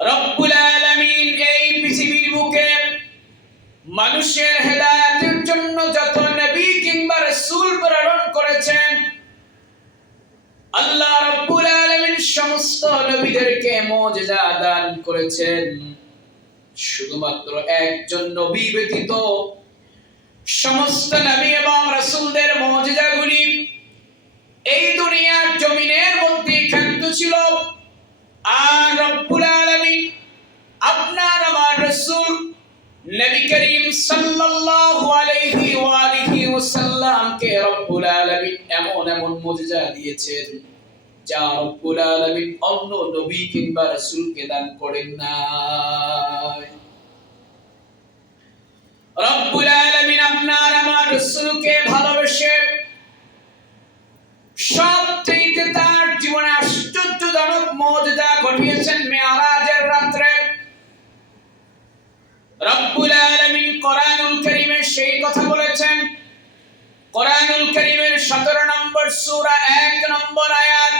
রব্বুল আলামিন এই পৃথিবীর বুকে মানুষের জন্য যত নবী কিংবা প্রেরণ করেছেন, আল্লাহ রব্বুল আলামিন সমস্ত নবীদেরকে মুজিজা দান করেছেন। শুধুমাত্র একজন নবী ব্যতীত সমস্ত নবী এবং রাসূলদের মুজিজাগুলি এই দুনিয়ার রাসূল নবী করিম সাল্লাল্লাহু আলাইহি ওয়া আলিহি ওয়াসাল্লামকে রব্বুল আলামিন এমন এমন মুজিজা দিয়েছেন, যা রব্বুল আলামিন অন্য নবী কিংবা রাসূলকে দান করেন না রব্বুল আলামিন আপনার, আমার রাসূলকে রব্বুল আলামিন কোরআনুল কারীমে সেই কথা বলেছেন। কোরআনুল কারীমের 17 নম্বর সূরা 1 নম্বর আয়াত।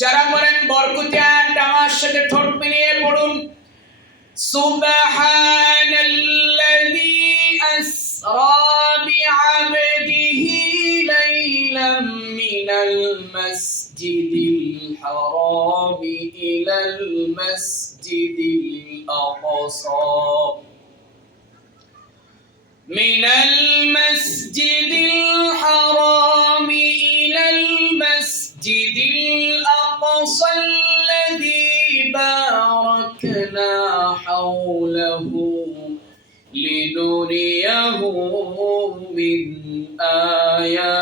যারা বলেন, বরকতি আমার সাথে ঠোঁট মিলিয়ে পড়ুন। সুবহানাল্লাযী আসরা বিআবদিহি লাইলাম মিনাল মাসজিদিল হারাম ইলাল মাসজিদিল من المسجد الحرام إلى المسجد الأقصى الذي باركنا حوله لنريه من آياتنا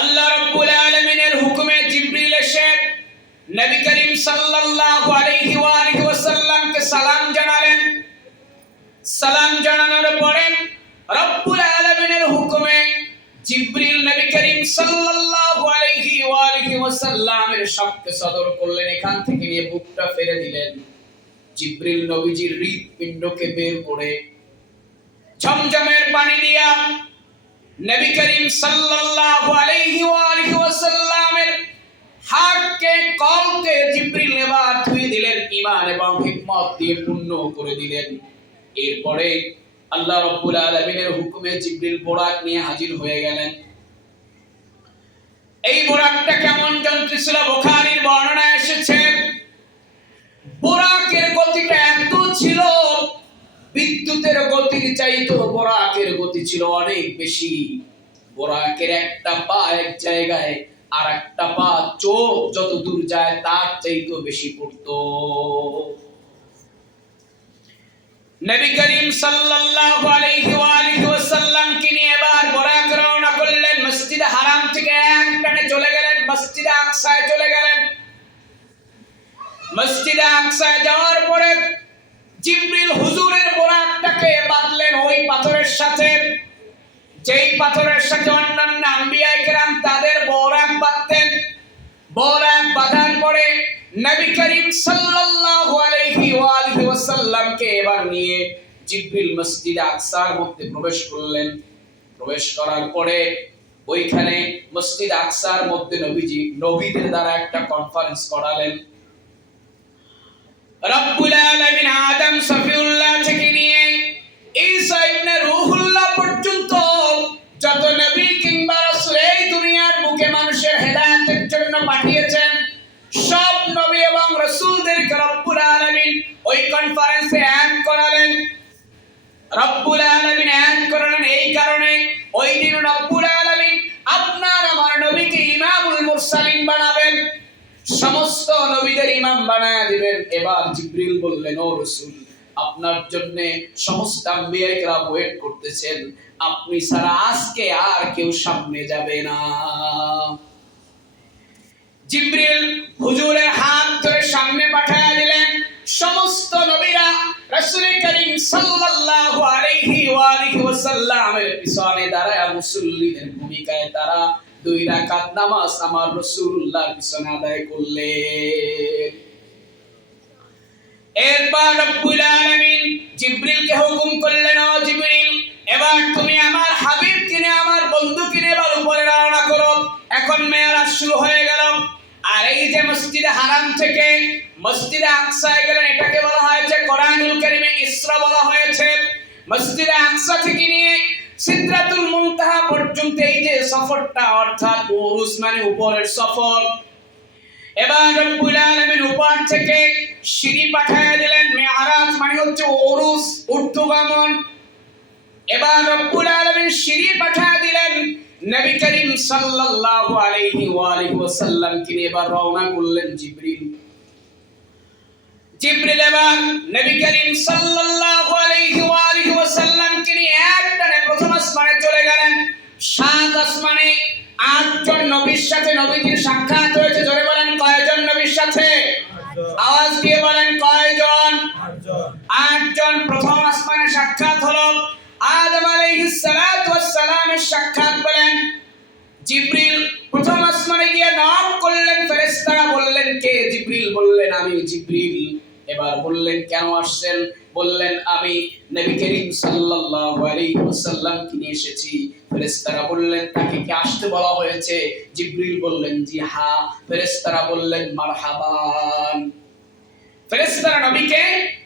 আল্লাহ রব্বুল আলামিনের হুকুমে জিবরিল এসে নবী করিম সাল্লাল্লাহু আলাইহি ওয়া আলিহি ওয়াসাল্লামকে সালাম জানালেন। সালাম জানানোর পরে রব্বুল আলামিনের হুকুমে জিবরিল নবী করিম সাল্লাল্লাহু আলাইহি ওয়া আলিহি ওয়াসাল্লামের সবকে সদর করলেন, এখান থেকে নিয়ে বুকটা ফেলে দিলেন। জিবরিল নবীজির হৃদপিণ্ডকে বের করে ঝমঝমের পানি দিয়া নবী করিম সাল্লাল্লাহু আলাইহি ওয়া আলিহি ওয়াসাল্লামের হাতকে, কলকে জিবরিল এবার ধুয়ে দিলেন, ঈমান এবং হিকমত দিয়ে পূর্ণ করে দিলেন। এরপরে আল্লাহ রব্বুল আলামিনের হুকুমে জিবরিল বোরাক নিয়ে হাজির হয়ে গেলেন। এই বোরাকটা কেমন যন্ত্র ছিল বুখারীর বর্ণনা এসেছে, বোরাকের গতিটা এত ছিল বিদ্যুতের গতির চাইতো, বোরাকের গতি ছিল অনেক বেশি। বোরাকের একটা পা এক জায়গায় আর একটা পা চোখ যত দূর যায় তার চাইতো বেশি পড়তো। নবী করিম সাল্লাল্লাহু আলাইহি ওয়া আলিহি ওয়াসাল্লাম কে নিয়ে এবার বরাক রওনা করলেন মসজিদ হারাম থেকে এক টানে চলে গেলেন, মসজিদ আকসায় চলে গেলেন। মসজিদ আকসায় যাওয়ার পরে জিবরিল হুজুরের বোরাকটাকে বাঁধলেন ওই পাথরের সাথে। যেই পাথরের সাথে অন্যান্য আম্বিয়া কেরাম তাদের বোরাক বাঁধতেন। বোরাক বাঁধার পরে নবী করিম সাল্লাল্লাহু আলাইহি ওয়া আলিহি ওয়াসাল্লামকে এবার নিয়ে জিব্রিল মসজিদ আকসার মধ্যে প্রবেশ করলেন। প্রবেশ করার পরে ওইখানে মসজিদ আকসার মধ্যে নবীজি নবীদের দ্বারা একটা কনফারেন্স করালেন। রব্বুল আলামিন আদম সফিউল্লাহ থেকে নিয়ে ঈসা ইবনে রূহুল্লাহ পর্যন্ত যত নবী কিংবা রাসূল এই দুনিয়ার বুকে মানুষের হেদায়েতের জন্য পাঠিয়েছেন, সব নবী এবং রাসূলদেরকে রব্বুল আলামিন ওই কনফারেন্সে অ্যাড করালেন। রব্বুল আলামিন অ্যাড করালেন এই কারণে ওই দিন রব্বুল সমস্ত নবীদের ইমাম বানায় দিবেন। এবার জিব্রিল বললেন, ও রসুল, আপনার জন্য সমস্ত আম্বিয়াইকরা ওয়েট করতেছেন। আপনি ছাড়া আজকে আর কেউ সামনে যাবে না। জিব্রিল হুজুরের হাত ধরে সামনে পাঠায়া দিলেন। সমস্ত নবীরা রাসূল করিম সাল্লাল্লাহু আলাইহি ওয়া আলিহি ওয়াসাল্লামের পিছনে দাঁড়ায় মুসল্লিদের ভূমিকায় তারা দুই রাকাত নামাজ আমার রাসূলুল্লাহর পিছনে আদায় করলেন এরপর রব্বুল আলামিন জিব্রিলকে হুকুম করলেন, ও জিব্রিল, এবার তুমি আমার হাবিব কিনে আমার বন্ধু কিনে এবার উপরে রওনা করো। এখন মেয়ারাজ শুরু হয়ে গেল। আর এই যে মসজিদে হারাম থেকে মসজিদে আকসায় গেলেন, এটাকে বলা হয়েছে কোরআনুল কারীমে ইসরা বলা হয়েছে। মসজিদে আকসা থেকে নিয়ে সিদরাতুল মুনতাহা পর্যন্ত এই যে সফরটা, অর্থাৎ উরুস মানে উপরের সফর। এবার রব্বুল আলামিন উপর থেকে সিঁড়ি পাঠায়া দিলেন। মেয়ারাজ মানে হচ্ছে ওরুস, ঊর্ধ্বগমন। এবার রব্বুল আলামিন সিঁড়ি পাঠায়া দিলেন। নবী করিম সাল্লাল্লাহু আলাইহি ওয়া আলিহি ওয়াসাল্লাম কে এবার রওনা করলেন জিবরিল। জিবরিল এবার নবী করিম সাল্লাল্লাহু আলাইহি ওয়া আলিহি ওয়াসাল্লাম কে একটানে প্রথম আসমানে চলে গেলেন। সাত আসমানে আটজন নবীর সাথে নবীজির সাক্ষাৎ হয়েছে। জোরে বলেন, কয়জন নবীর সাথে? আওয়াজ দিয়ে বলেন, কয়জন? আটজন। প্রথম আসমানে সাক্ষাৎ হলো আদম আলাইহিস সালাতু ওয়াস সালামের সাক্ষাৎ বলেন। জিব্রিল প্রথম আসমানে গিয়ে নক করলেন, ফেরেশতারা বললেন, কে জিব্রিল? বললেন, আমি জিব্রিল। এবার বললেন, কেন আসছেন? বললেন, আমি নবী করিম সাল্লাল্লাহু আলাইহি নিয়ে এসেছি। ফেরেশতারা বললেন, তাকে কি আসতে বলা হয়েছে? জিব্রিল বললেন, জি হ্যাঁ ফেরেশতারা বললেন মারহাবান ফেরেশতারা নবীকে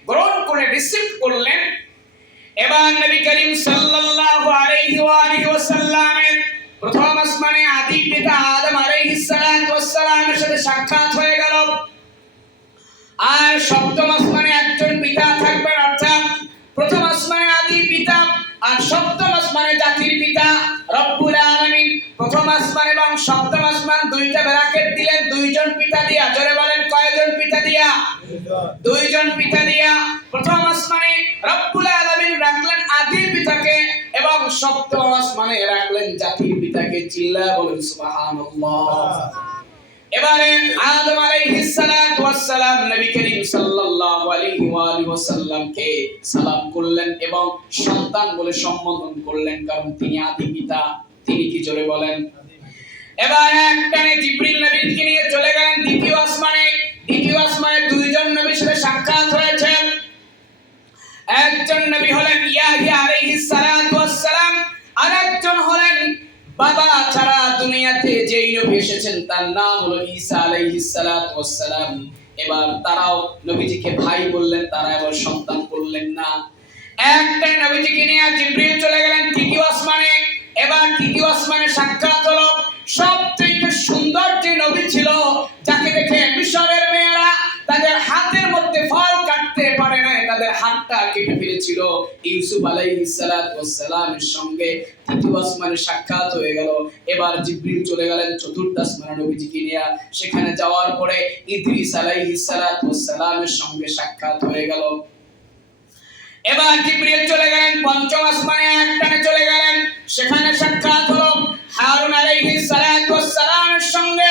গ্রহণ করে রিসিভ করলেন। এবার নবী করিম সাল্লাল্লাহু আলাইহি ওয়া ওয়াসাল্লামের প্রথম আসমানে আদি পিতা আদম আলাইহিস সালাতু সাথে সাক্ষাৎ হয়ে রব্বুল আলামিন প্রথম আসমান এবং সপ্তম আসমান দুইটা ব্র্যাকেট দিলেন। দুইজন পিতা দিয়া, জোরে বলেন, কয়জন পিতা দিয়া? দুইজন পিতা দিয়া। প্রথম আসমানে রব্বুল আলামিন রাখলেন আদির পিতাকে এবং সপ্তম আসমানে রাখলেন জাতির পিতাকে চিল্লা বলেন, সুবহানাল্লাহ। এবারে আদম আলাইহিস সালাতু ওয়াস সালাম নবী করিম সাল্লাল্লাহু আলাইহি ওয়াসাল্লামকে সালাম করলেন এবং সন্তান বলে সম্বোধন করলেন, কারণ তিনি আদি পিতা। তিনি কি জোরে বলেন? এবার একটানে জিব্রিল নবীকে নিয়ে চলে গেলেন দ্বিতীয় আসমানে। দ্বিতীয় আসমানে দুইজন নবীর সাথে সাক্ষাৎ হয়েছে। একজন নবী হলেন ইয়াহিয়া আলাইহিস সালাতু ওয়াস সালাম, আরেকজন হলেন বাবা ছাড়া দুনিয়াতে যেই নবী এসেছেন, তার নাম হলো ঈসা আলাইহিস সালাতু ওয়াস সালাম। এবার তারাও নবীজিকে ভাই বললেন, তারা এবার সন্তান বললেন না। একটা নবীজিকে নিয়ে জিব্রিল চলে গেলেন তৃতীয় আসমানে এবার তৃতীয় আসমানে সাক্ষাৎ হলো। সবথেকে সুন্দর যে নবী ছিল, যাকে দেখে মিশরের হাতটা কেটে ফেলেছিল। ইউসুফ আলাইহিস সালাতু ওয়াস সালামের সঙ্গে তৃতীয় সাক্ষাৎ হয়ে গেল। এবার জিব্রিল চলে গেলেন চতুর্থ আসমানে নবীজিকে নিয়ে। সেখানে যাওয়ার পরে ইদ্রিস সঙ্গে সাক্ষাৎ হয়ে গেল। এবার জিব্রিল চলে গেলেন, পঞ্চম আসমানে একটানে চলে গেলেন। সেখানে সাক্ষাৎ হলো হারুন আলাইহিস সালামের সঙ্গে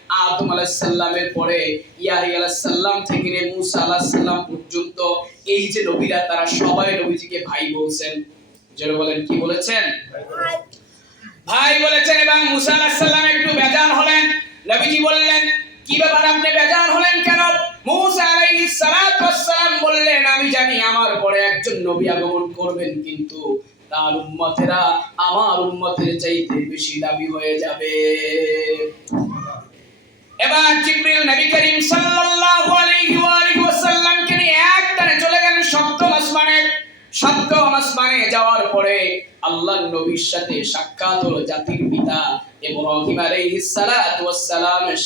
আদম আলাইহিস সালামের পরে ইয়াহিয়া আলাইহিস সালাম থেকে মুসা আলাইহিস সালাম পর্যন্ত এই যে নবীরা, তারা সবাই নবীজিকে ভাই বলছেন। যেটা বলেন, কি বলেছেন? ভাই বলেছেন এবং মুসা আলাইহিস সালাম একটু বেজার হলেন। নবীজি বললেন, কি ব্যাপার, আপনি বেজার হলেন কেন? মুসা আলাইহিস সালাম বললেন, আমি জানি আমার পরে একজন নবী আগমন করবেন, কিন্তু তার উম্মতেরা আমার উম্মতের চাইতে বেশি দাবি হয়ে যাবে। এবার জিবরিল নবী করিম সাল্লাল্লাহু আলাইহি ওয়া আলিহি ওয়াসাল্লামকে নিয়ে একটানে চলে আসমানে আসমানে যাওয়ার পরে আল্লাহ নবীর সাথে সাক্ষাৎ হলো জাতির পিতা ইব্রাহিম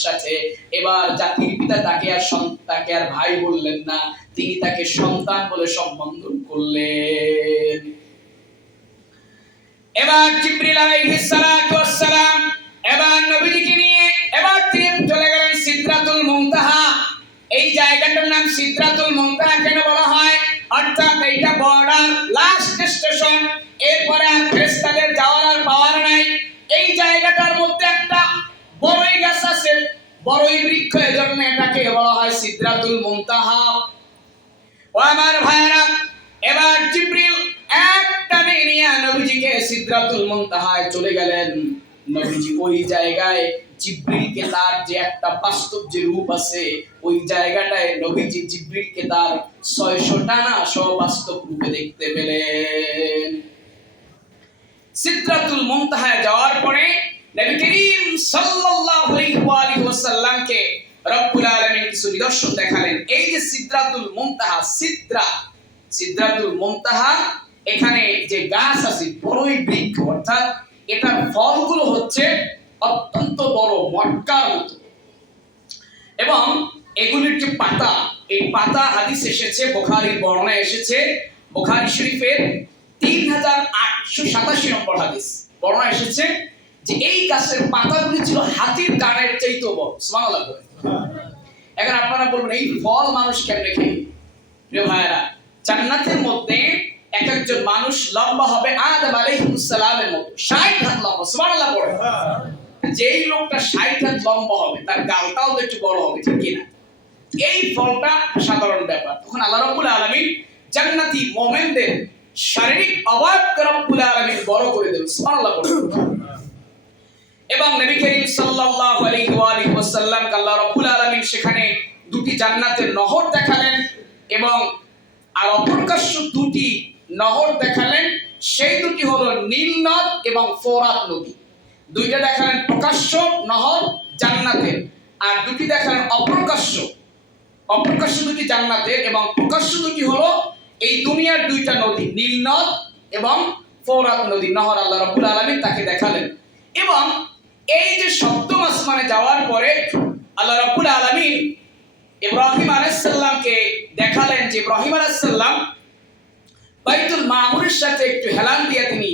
সাথে। এবার জাতির পিতা তাকে আর তাকে আর ভাই বললেন না, তিনি তাকে সন্তান বলে সম্বোধন করলেন। এবার জিবরিল এবার নবীজিকে নিয়ে নাম সিদরাতুল মুনতাহা কেন বলা হয়? অর্থাৎ এইটা বর্ডার লাস্ট স্টেশন এরপরে আর ফেরেশতাদের যাওয়ার আর পাওয়ার নাই। এই জায়গাটার মধ্যে একটা বড়ই গাছ আছে, বড়ই বৃক্ষ, এজন্য এটাকে বলা হয় সিদরাতুল মুনতাহা। ও আমার ভাইরা এবার জিব্রিল একটা নিয়ে নবীজিকে সিদ্ধাতুল মুনতাহায় চলে গেলেন। নবীজি ওই জায়গায় জিব্রিলকে তার যে একটা বাস্তব যে রূপ আছে, ওই জায়গাটায় নবীজি জিব্রিলকে তার ছয়শো টানা বাস্তব রূপে দেখতে পেলেন। সিদরাতুল মুনতাহায় যাওয়ার পরে নবী করিম সাল্লাল্লাহু আলাইহি ওয়াসাল্লামকে রব্বুল আলামিন কিছু নিদর্শন দেখালেন। এই যে সিদরাতুল মুনতাহা, সিদরা, সিদরাতুল মুনতাহা, এখানে যে গাছ আছে, বড়ই বৃক্ষ, অর্থাৎ এটার ফলগুলো হচ্ছে অত্যন্ত বড় মটকার মতো। এবং এগুলির যে পাতা, এই পাতা হাদিস এসেছে, বোখারির বর্ণনা এসেছে। বোখারি শরীফের তিন হাজার আটশো সাতাশি নম্বর হাদিস বর্ণনা এসেছে যে এই গাছের পাতাগুলি ছিল হাতির কানের চাইতেও বড়। সুবহানাল্লাহ এখন আপনারা বলবেন, এই ফল মানুষ কেমনে খায়? প্রিয় ভাইরা জান্নাতের মধ্যে এক একজন মানুষ লম্বা হবে, আদম আলাইহিস সালামের মতো। 60 হাত লম্বা, সুবহানাল্লাহ যেই লোকটা 60 হাত লম্বা হবে, তার গালটাও একটু বড় হবে, ঠিক কিনা? এই ফলটা সাধারণ ব্যাপার। তখন আল্লাহ রাব্বুল আলামিন জান্নাতি মুমিনদের শারীরিক অবয়ব রব্বুল আলামিন বড় করে দেবেন সুবহানাল্লাহ এবং নবী করিম সাল্লাল্লাহু আলাইহি ওয়া আলিহি আল্লাহ রাব্বুল আলামিন সেখানে দুটি জান্নাতের নহর দেখালেন এবং আর অপ্রকাশ্য দুটি নহর দেখালেন, সেই দুটি হলো নীল নদ এবং ফোরাত নদী। দুইটা দেখালেন প্রকাশ্য নহর জান্নাতের আর দুটি দেখালেন অপ্রকাশ্য। অপ্রকাশ্য দুটি জান্নাতের এবং প্রকাশ্য দুটি হলো এই দুনিয়ার দুইটা নদী, নীল নদ এবং ফোরাত নদী। নহর আল্লাহ রাব্বুল আলামিন তাকে দেখালেন। এবং এই যে সপ্তম আসমানে যাওয়ার পরে আল্লাহ রাব্বুল আলামিন ইব্রাহিম আলাইহিসসালামকে দেখালেন যে ইব্রাহিম আলাইহিসসালাম বাইতুল সাথে একটু হেলান দিয়ে তিনি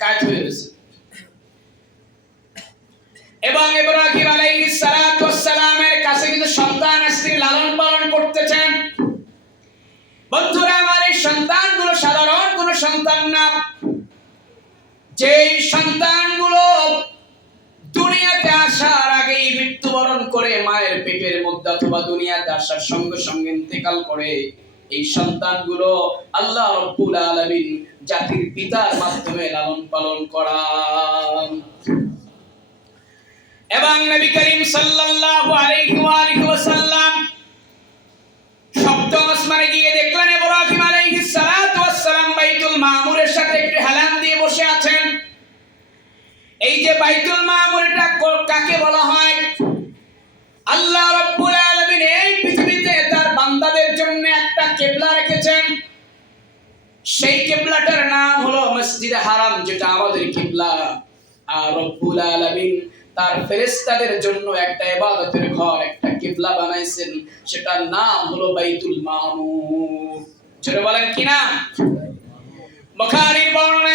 কাজ হয়ে গেছে। এবং ইব্রাহিম আলাইহিস সালাতু ওয়াসসালামের কাছে কিন্তু সন্তান স্ত্রী লালন পালন করতেছেন। বন্ধুরা, আমার এই সন্তানগুলো সাধারণ কোনো সন্তান না। যেই সন্তানগুলো দুনিয়াতে আসার আগেই মৃত্যুবরণ করে মায়ের পেটের মধ্যে অথবা দুনিয়াতে আসার সঙ্গে সঙ্গে ইন্তেকাল করে এই সন্তানগুলো আল্লাহ রব্বুল আলামিন জাতির পিতার মাধ্যমে লালন পালন করান। এবং নবী করিম সাল্লাল্লাহু আলাইহি ওয়া ওয়াসাল্লাম সপ্তম আসমানে গিয়ে দেখলেন ইব্রাহিম আলাইহিস সালাতু ওয়াস সালাম বাইতুল মামুরের সাথে একটু হেলান দিয়ে বসে আছেন। এই যে বাইতুল মামুর এটা কাকে বলা হয়? কেবলাটার নাম হলো মসজিদে হারাম, যেটা আমাদের কিবলা। আর রব্বুল আলামিন তার ফেরেশতাদের জন্য একটা ইবাদতের ঘর, একটা কিবলা বানাইছেন। সেটার নাম হলো বাইতুল মামুর। ছোট বলেন কি নাম? বখারির বর্ণনা